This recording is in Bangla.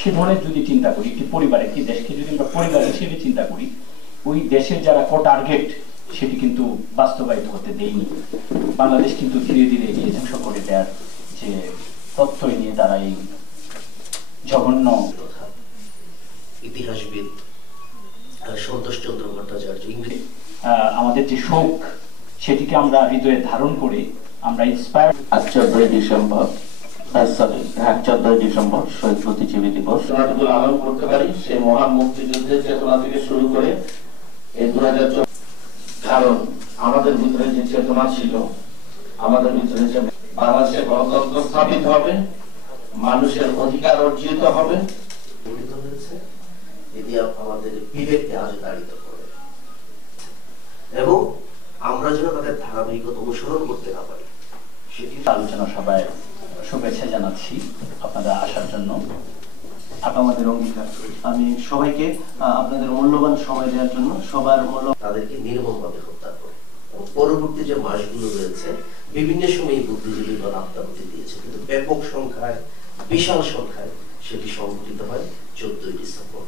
সে ধরনের যদি চিন্তা করি, একটি পরিবার, একটি দেশকে যদি আমরা পরিবার হিসেবে চিন্তা করি, ওই দেশের যারা টার্গেট সেটি কিন্তু বাস্তবায়িত হতে দেয়নি। বাংলাদেশ কিন্তু ধীরে ধীরে এই ধ্বংস করে দেওয়ার যে তথ্য নিয়ে তারা এই জঘন্য ইতিহাসবিদ সন্তোষ চন্দ্র ভট্টাচার্য আমাদের যে শোক সেটিকে আমরা হৃদয়ে ধারণ করে আমরা ইন্সপায়ার। আজ 14 ডিসেম্বর শহীদ বুদ্ধিজীবী দিবস পালন করতে পারি সেই মহান মুক্তিযুদ্ধের চেতনা থেকে শুরু করে এই 2014, কারণ আমাদের ভিতরে যে চেতনা ছিল, আমাদের ভিতরে যে বাংলাদেশের গণতন্ত্র স্থাপিত হবে, মানুষের অধিকার অর্জিত হবে, এটি আমাদের বিবেককে আজ তাড়িত করে এবং আমরা যেন তাদের ধারাবাহিকতা অনুসরণ করতে না পারি সেটি আলোচনা সভায় শুভেচ্ছা জানাচ্ছি আপনারা আসার জন্য। আমাদের অঙ্গীকার আমি সবাইকে আপনাদের মূল্যবান সময় দেওয়ার জন্য সবার তাদেরকে নির্মমভাবে হত্যা করে এবং পরবর্তী যে মাসগুলো রয়েছে বিভিন্ন সময় বুদ্ধিজীবীগণ আত্মাহুতি দিয়েছে, কিন্তু ব্যাপক সংখ্যায়, বিশাল সংখ্যায় সেটি সংঘটিত হয় 14 ডিসেম্বর।